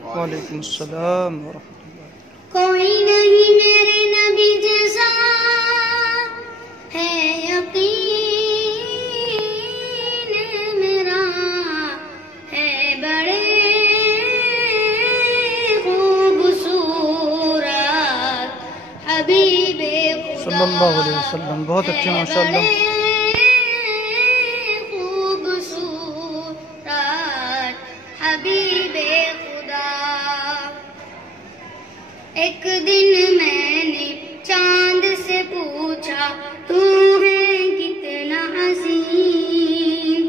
वालेकुम अस्सलाम व रहमतुल्लाह। कोई नहीं मेरे नबी जैसा है यकीन मेरा, है बड़े खूबसूरत हबीबे खुदा सल्लल्लाहु अलैहि वसल्लम। बहुत अच्छे माशाअल्लाह। एक दिन मैंने चांद से पूछा तू है कितना हसीन,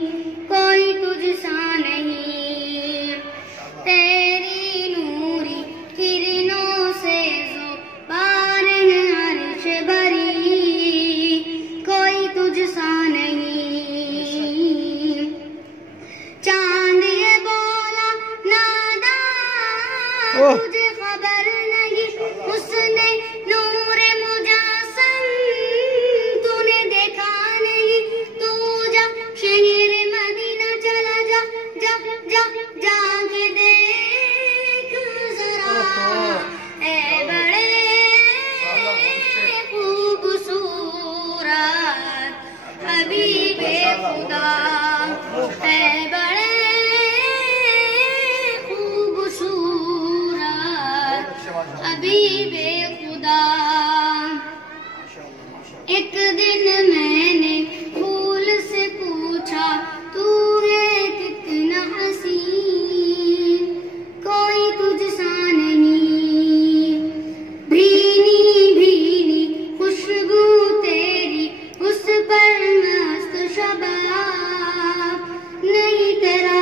कोई तुझसा नहीं, तेरी नूरी किरणों से ज़ुबान है अर्श भरी, कोई तुझसा नहीं। चांद ये बोला नादा तुझे खबर नहीं, उसने नूरे मुजासम तूने देखा नहीं, तू जा शहर मदीना चला जा, जा जा जाके देख जरा, है बड़े खूबसूरत हबीबे खुदा, है बड़े हबीबे खुदा। एक दिन मैंने फूल से पूछा तू है कितना हसीन, कोई तुझसा नहीं, भीनी भीनी खुशबू तेरी उस पर मस्त शबाब, नहीं तेरा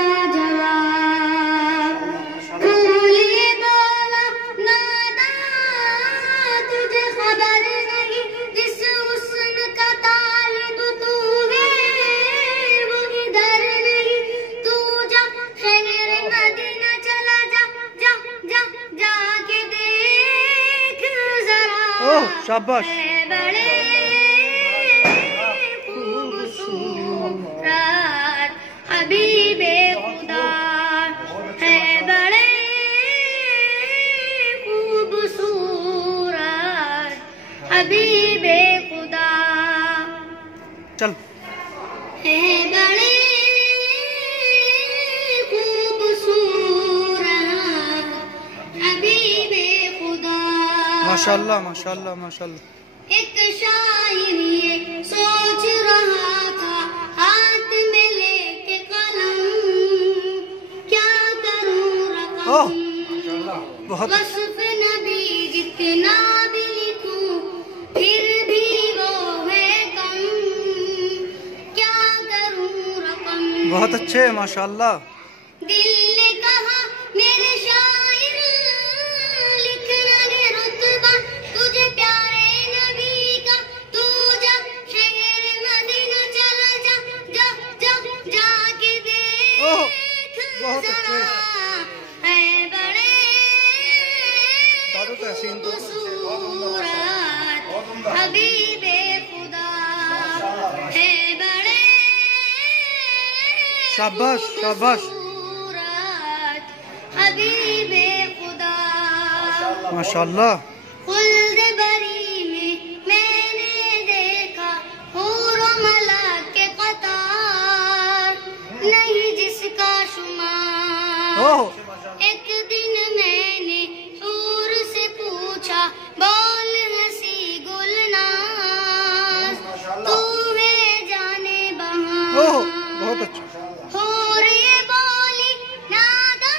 शाबाश। बड़े खूबसूरत हबीबे खुदा, है बड़े खूबसूरत हबीबे खुदा। चल। है बड़े खूबसूरत हबीबे खुदा। माशाअल्लाह माशाअल्लाह माशाअल्लाह। एक शायर ये सोच रहा था हाथ में लेके कलम, क्या करूं रकम, बहुत वस्फ नबी जितना भी लिखूं फिर भी वो है कम, क्या करूं रकम। बहुत अच्छे माशाअल्लाह। दिल ने कहा मेरे शायर लिखना रे रुतबा तुझे प्यारे नबी का, तू जा शहर मदीना चला जा, जा जा जाके देख जरा, है बड़े खूबसूरत हबीबे खुदा, है बड़े शाबाश शाबाश हबीबे खुदा। माशाअल्लाह। खुल्द बरी में मैंने देखा हूर मला के कतार, नहीं जिसका शुमार। एक दिन मैंने हूर से पूछा बोल हंसी गुलनाज, तू है जाने बहार। बहुत अच्छा। हूर ये बोली नादा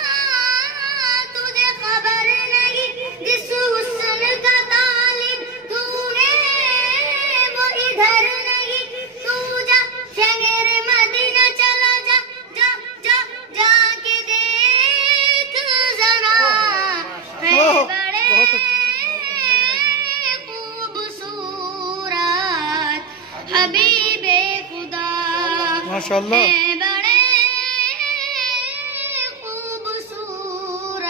तुझे खबर नहीं, जिस हुस्न का तालिब तू है वो इधर नहीं, तू जा शहर मदीना चला जा, जा जा जाके देख जरा, है बड़े खूबसूरत हबीबे खुदा, माशाअल्लाह। है बड़े खूबसूरत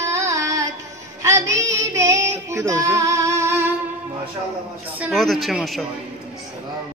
हबीबे खुदा। बहुत अच्छे माशाअल्लाह।